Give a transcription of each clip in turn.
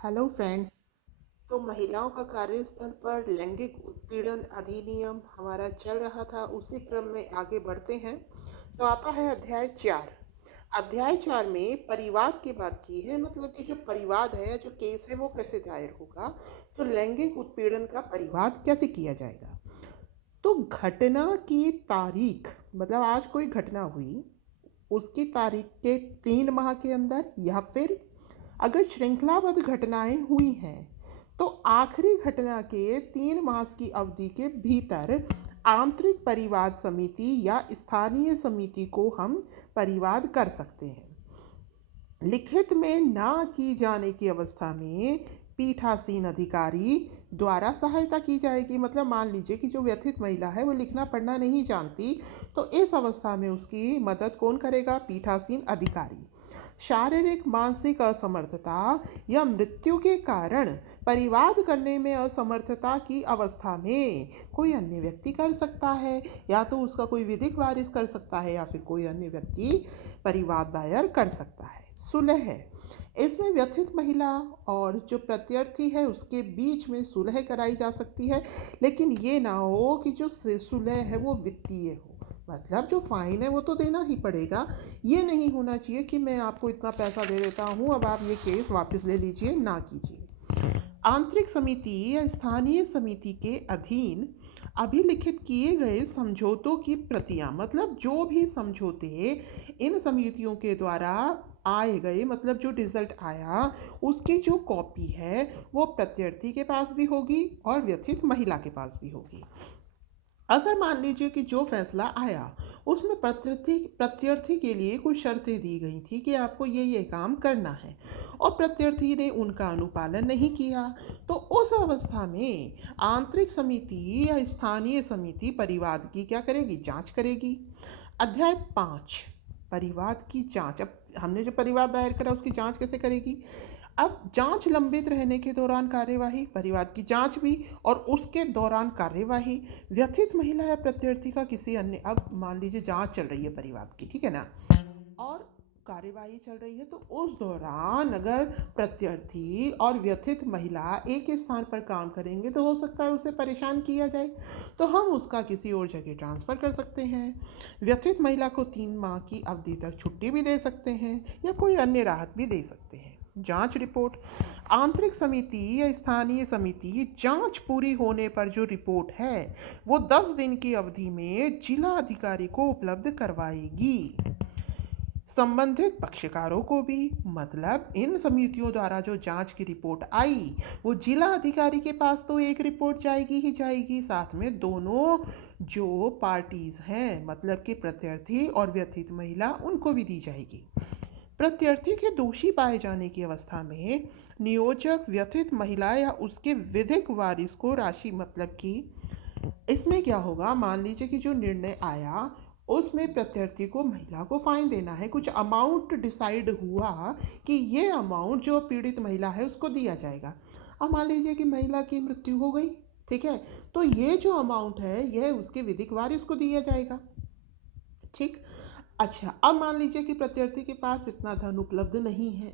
Hello friends. तो महिलाओं का कार्यस्थल पर लैंगिक उत्पीड़न अधिनियम हमारा चल रहा था, उसी क्रम में आगे बढ़ते हैं। तो आता है अध्याय 4। अध्याय 4 में परिवाद की बात की है, मतलब कि जो परिवाद है, जो केस है, वो कैसे दायर होगा। तो लैंगिक उत्पीड़न का परिवाद कैसे किया जाएगा। तो घटना की तारीख, मतलब आज कोई घटना हुई, उसकी तारीख के 3 माह के अंदर, या फिर अगर श्रृंखलाबद्ध घटनाएं हुई हैं तो आखिरी घटना के 3 मास की अवधि के भीतर आंतरिक परिवाद समिति या स्थानीय समिति को हम परिवाद कर सकते हैं। लिखित में ना की जाने की अवस्था में पीठासीन अधिकारी द्वारा सहायता की जाएगी। मतलब मान लीजिए कि जो व्यथित महिला है वो लिखना पढ़ना नहीं जानती, तो इस अवस्था में उसकी मदद कौन करेगा? पीठासीन अधिकारी। शारीरिक मानसिक असमर्थता या मृत्यु के कारण परिवाद करने में असमर्थता की अवस्था में कोई अन्य व्यक्ति कर सकता है, या तो उसका कोई विधिक वारिस कर सकता है, या फिर कोई अन्य व्यक्ति परिवाद दायर कर सकता है। सुलह है, इसमें व्यथित महिला और जो प्रत्यर्थी है उसके बीच में सुलह कराई जा सकती है, लेकिन ये ना हो कि जो सुलह है वो वित्तीय हो। मतलब जो फाइन है वो तो देना ही पड़ेगा। ये नहीं होना चाहिए कि मैं आपको इतना पैसा दे देता हूँ, अब आप ये केस वापस ले लीजिए, ना कीजिए। आंतरिक समिति या स्थानीय समिति के अधीन अभिलिखित किए गए समझौतों की प्रतियां, मतलब जो भी समझौते इन समितियों के द्वारा आए गए, मतलब जो रिजल्ट आया उसकी जो कॉपी है वो प्रत्यर्थी के पास भी होगी और व्यथित महिला के पास भी होगी। अगर मान लीजिए कि जो फैसला आया उसमें प्रत्यर्थी के लिए कुछ शर्तें दी गई थी कि आपको ये काम करना है, और प्रत्यर्थी ने उनका अनुपालन नहीं किया, तो उस अवस्था में आंतरिक समिति या स्थानीय समिति परिवाद की क्या करेगी? जांच करेगी। अध्याय 5, परिवाद की जांच। अब हमने जो परिवाद दायर करा उसकी जांच कैसे करेगी? अब जांच लंबित रहने के दौरान कार्यवाही, परिवाद की जांच भी, और उसके दौरान कार्यवाही व्यथित महिला या प्रत्यर्थी का किसी अन्य, अब मान लीजिए जांच चल रही है परिवाद की, ठीक है ना, और कार्यवाही चल रही है, तो उस दौरान अगर प्रत्यर्थी और व्यथित महिला एक ही स्थान पर काम करेंगे तो हो सकता है उसे परेशान किया जाए, तो हम उसका किसी और जगह ट्रांसफ़र कर सकते हैं। व्यथित महिला को 3 माह की अवधि तक छुट्टी भी दे सकते हैं या कोई अन्य राहत भी दे सकते हैं। जांच रिपोर्ट, आंतरिक समिति या स्थानीय समिति जांच पूरी होने पर जो रिपोर्ट है वो 10 दिन की अवधि में जिला अधिकारी को उपलब्ध करवाएगी। संबंधित पक्षकारों को भी, मतलब इन समितियों द्वारा जो जांच की रिपोर्ट आई वो जिला अधिकारी के पास तो एक रिपोर्ट जाएगी ही जाएगी, साथ में दोनों जो पार्टीज हैं, मतलब कि प्रत्यर्थी और व्यथित महिला, उनको भी दी जाएगी। प्रत्यर्थी के दोषी पाए जाने की अवस्था में नियोजक व्यथित महिला या उसके विधिक वारिस को राशि, मतलब कि इसमें क्या होगा, मान लीजिए कि जो निर्णय आया उसमें प्रत्यर्थी को, महिला को फाइन देना है, कुछ अमाउंट डिसाइड हुआ कि ये अमाउंट जो पीड़ित महिला है उसको दिया जाएगा। अब मान लीजिए कि महिला की मृत्यु हो गई, ठीक है, तो ये जो अमाउंट है यह उसके विधिक वारिस को दिया जाएगा। ठीक। अच्छा, अब मान लीजिए कि प्रत्यर्थी के पास इतना धन उपलब्ध नहीं है,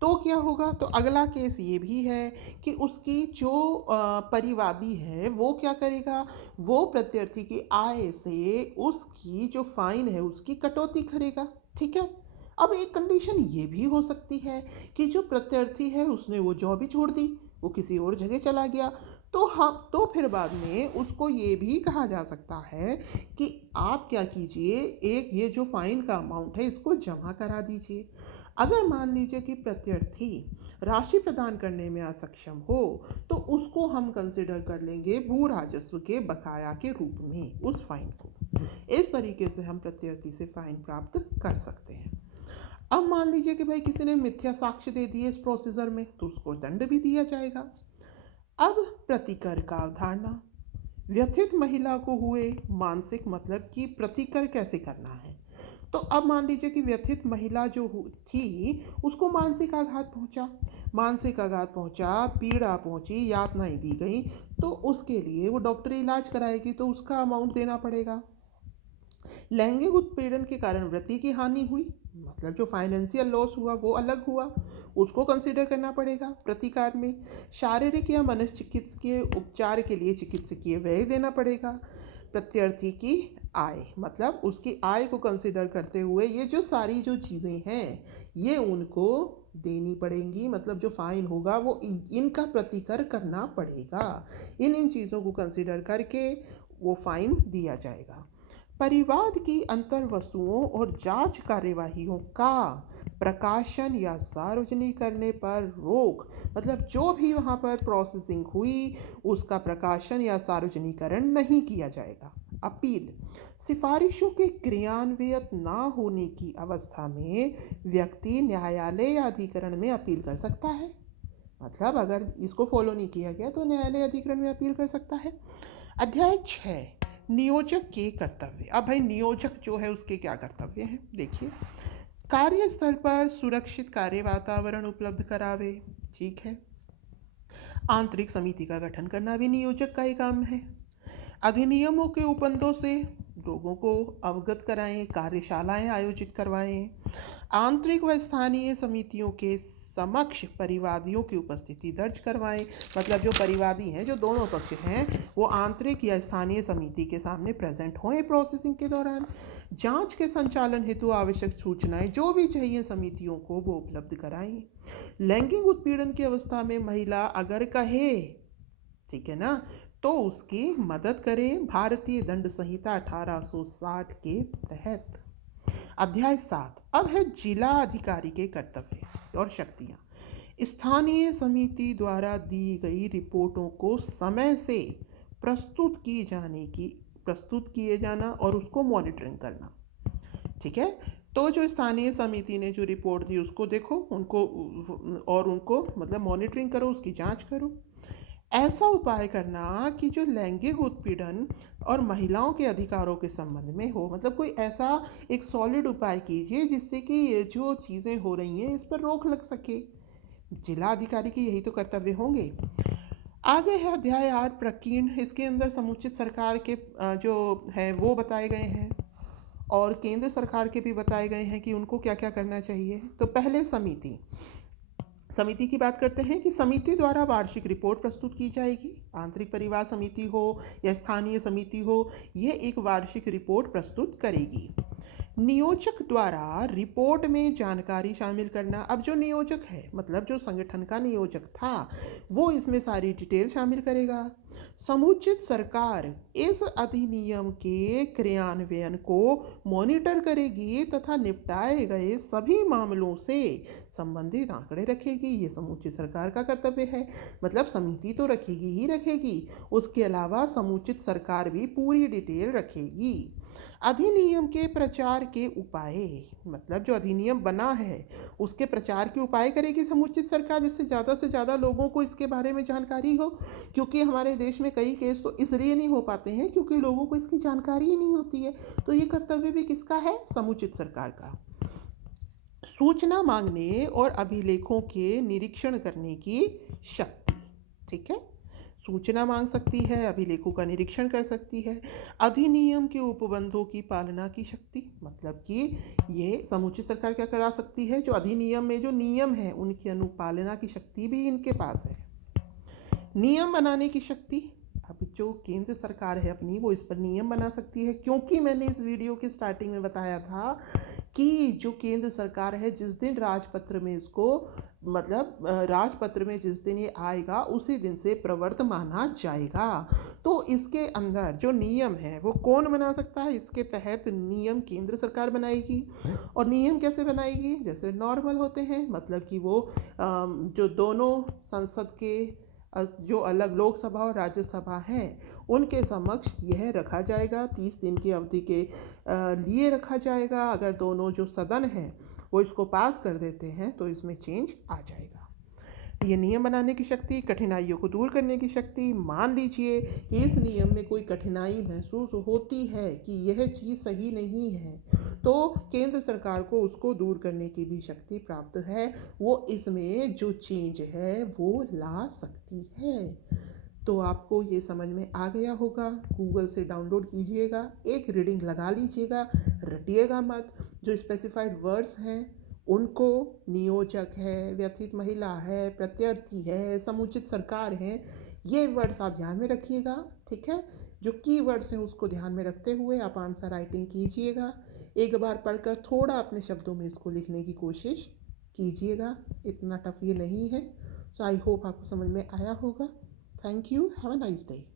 तो क्या होगा? तो अगला केस ये भी है कि उसकी जो परिवादी है वो क्या करेगा? वो प्रत्यर्थी की आय से उसकी जो फाइन है उसकी कटौती करेगा। ठीक है। अब एक कंडीशन ये भी हो सकती है कि जो प्रत्यर्थी है उसने वो जॉब ही छोड़ दी, वो किसी और जगह चला गया, तो फिर बाद में उसको ये भी कहा जा सकता है कि आप क्या कीजिए, एक ये जो फाइन का अमाउंट है इसको जमा करा दीजिए। अगर मान लीजिए कि प्रत्यर्थी राशि प्रदान करने में असक्षम हो तो उसको हम कंसिडर कर लेंगे भू राजस्व के बकाया के रूप में उस फाइन को। इस तरीके से हम प्रत्यर्थी से फाइन प्राप्त कर सकते हैं। अब मान लीजिए कि भाई किसी ने मिथ्या साक्ष्य दे दिए इस प्रोसीजर में, तो उसको दंड भी दिया जाएगा। अब प्रतिकर का अवधारणा, व्यथित महिला को हुए मानसिक, मतलब कि प्रतिकर कैसे करना है। तो अब मान लीजिए कि व्यथित महिला जो थी उसको मानसिक आघात पहुंचा, पीड़ा पहुंची, यातनाएं दी गई, तो उसके लिए वो डॉक्टरी इलाज कराएगी, तो उसका अमाउंट देना पड़ेगा। लैंगिक उत्पीड़न के कारण वृत्ति की हानि हुई, मतलब जो फाइनेंशियल लॉस हुआ वो अलग हुआ, उसको कंसिडर करना पड़ेगा प्रतिकार में। शारीरिक या मनोचिकित्सकीय उपचार के लिए चिकित्सकीय व्यय देना पड़ेगा। प्रत्यर्थी की आय, मतलब उसकी आय को कंसिडर करते हुए ये जो सारी जो चीज़ें हैं ये उनको देनी पड़ेंगी, मतलब जो फाइन होगा वो इनका प्रतिकर करना पड़ेगा। इन चीज़ों को कंसिडर करके वो फाइन दिया जाएगा। परिवाद की अंतर वस्तुओं और जांच कार्यवाहियों का प्रकाशन या सार्वजनिक करने पर रोक, मतलब जो भी वहाँ पर प्रोसेसिंग हुई उसका प्रकाशन या सार्वजनिकरण नहीं किया जाएगा। अपील, सिफारिशों के क्रियान्वित ना होने की अवस्था में व्यक्ति न्यायालय या अधिकरण में अपील कर सकता है। मतलब अगर इसको फॉलो नहीं किया गया तो न्यायालय अधिकरण में अपील कर सकता है। अध्याय 6, नियोजक के कर्तव्य। अब भाई नियोजक जो है उसके क्या कर्तव्य हैं, देखिए। कार्यस्थल पर सुरक्षित कार्य वातावरण उपलब्ध करावे, ठीक है। आंतरिक समिति का गठन करना भी नियोजक का ही काम है। अधिनियमों के उपबंधों से लोगों को अवगत कराएं, कार्यशालाएं आयोजित करवाएं। आंतरिक व स्थानीय समितियों के समक्ष परिवादियों की उपस्थिति दर्ज करवाएं, मतलब जो परिवादी हैं, जो दोनों पक्ष हैं, वो आंतरिक या स्थानीय समिति के सामने प्रेजेंट हों प्रोसेसिंग के दौरान। जांच के संचालन हेतु आवश्यक सूचनाएं जो भी चाहिए समितियों को वो उपलब्ध कराएं। लैंगिक उत्पीड़न की अवस्था में महिला अगर कहे, ठीक है ना, तो उसकी मदद करें भारतीय दंड संहिता 1860 के तहत। अध्याय 7, अब है जिला अधिकारी के कर्तव्य और शक्तियाँ। स्थानीय समिति द्वारा दी गई रिपोर्टों को समय से प्रस्तुत किए जाना और उसको मॉनिटरिंग करना, ठीक है। तो जो स्थानीय समिति ने जो रिपोर्ट दी उसको देखो, उनको मतलब मॉनिटरिंग करो, उसकी जांच करो। ऐसा उपाय करना कि जो लैंगिक उत्पीड़न और महिलाओं के अधिकारों के संबंध में हो, मतलब कोई ऐसा एक सॉलिड उपाय कीजिए जिससे कि ये जो चीज़ें हो रही हैं इस पर रोक लग सके। जिला अधिकारी के यही तो कर्तव्य होंगे। आगे है अध्याय 8, प्रकीर्ण। इसके अंदर समुचित सरकार के जो है वो बताए गए हैं और केंद्र सरकार के भी बताए गए हैं कि उनको क्या क्या करना चाहिए। तो पहले समिति की बात करते हैं कि समिति द्वारा वार्षिक रिपोर्ट प्रस्तुत की जाएगी। आंतरिक परिवार समिति हो या स्थानीय समिति हो, ये एक वार्षिक रिपोर्ट प्रस्तुत करेगी। नियोजक द्वारा रिपोर्ट में जानकारी शामिल करना। अब जो नियोजक है, मतलब जो संगठन का नियोजक था, वो इसमें सारी डिटेल शामिल करेगा। समुचित सरकार इस अधिनियम के क्रियान्वयन को मॉनिटर करेगी तथा निपटाए गए सभी मामलों से संबंधित आंकड़े रखेगी। ये समुचित सरकार का कर्तव्य है। मतलब समिति तो रखेगी ही रखेगी, उसके अलावा समुचित सरकार भी पूरी डिटेल रखेगी। अधिनियम के प्रचार के उपाय, मतलब जो अधिनियम बना है उसके प्रचार के उपाय करेगी समुचित सरकार, जिससे ज़्यादा लोगों को इसके बारे में जानकारी हो। क्योंकि हमारे देश में कई केस तो इसलिए नहीं हो पाते हैं क्योंकि लोगों को इसकी जानकारी ही नहीं होती है। तो ये कर्तव्य भी किसका है? समुचित सरकार का। सूचना मांगने और अभिलेखों के निरीक्षण करने की शक्ति, ठीक है। सूचना मांग सकती है, अभिलेखों का निरीक्षण कर सकती है। अधिनियम के उपबंधों की पालना की शक्ति, मतलब कि ये समुचित सरकार क्या करा सकती है, जो अधिनियम में जो नियम है उनकी अनुपालना की शक्ति भी इनके पास है। नियम बनाने की शक्ति, अब जो केंद्र सरकार है अपनी, वो इस पर नियम बना सकती है। क्योंकि मैंने इस वीडियो के स्टार्टिंग में बताया था कि जो केंद्र सरकार है, जिस दिन राजपत्र में इसको, मतलब राजपत्र में जिस दिन ये आएगा उसी दिन से प्रवर्त माना जाएगा। तो इसके अंदर जो नियम है वो कौन बना सकता है? इसके तहत नियम केंद्र सरकार बनाएगी। और नियम कैसे बनाएगी? जैसे नॉर्मल होते हैं, मतलब कि वो जो दोनों संसद के जो अलग लोकसभा और राज्यसभा हैं उनके समक्ष यह रखा जाएगा, 30 दिन की अवधि के लिए रखा जाएगा। अगर दोनों जो सदन हैं वो इसको पास कर देते हैं तो इसमें चेंज आ जाएगा। ये नियम बनाने की शक्ति, कठिनाइयों को दूर करने की शक्ति। मान लीजिए कि इस नियम में कोई कठिनाई महसूस होती है कि यह चीज़ सही नहीं है, तो केंद्र सरकार को उसको दूर करने की भी शक्ति प्राप्त है। वो इसमें जो चेंज है वो ला सकती है। तो आपको ये समझ में आ गया होगा। गूगल से डाउनलोड कीजिएगा, एक रीडिंग लगा लीजिएगा, रटिएगा मत। जो स्पेसिफाइड वर्ड्स हैं उनको, नियोजक है, व्यथित महिला है, प्रत्यर्थी है, समुचित सरकार है, ये वर्ड्स आप ध्यान में रखिएगा। ठीक है, जो की वर्ड्स हैं उसको ध्यान में रखते हुए आप आंसर राइटिंग कीजिएगा। एक बार पढ़कर थोड़ा अपने शब्दों में इसको लिखने की कोशिश कीजिएगा, इतना टफ ये नहीं है। सो आई होप आपको समझ में आया होगा। Thank you, have a nice day.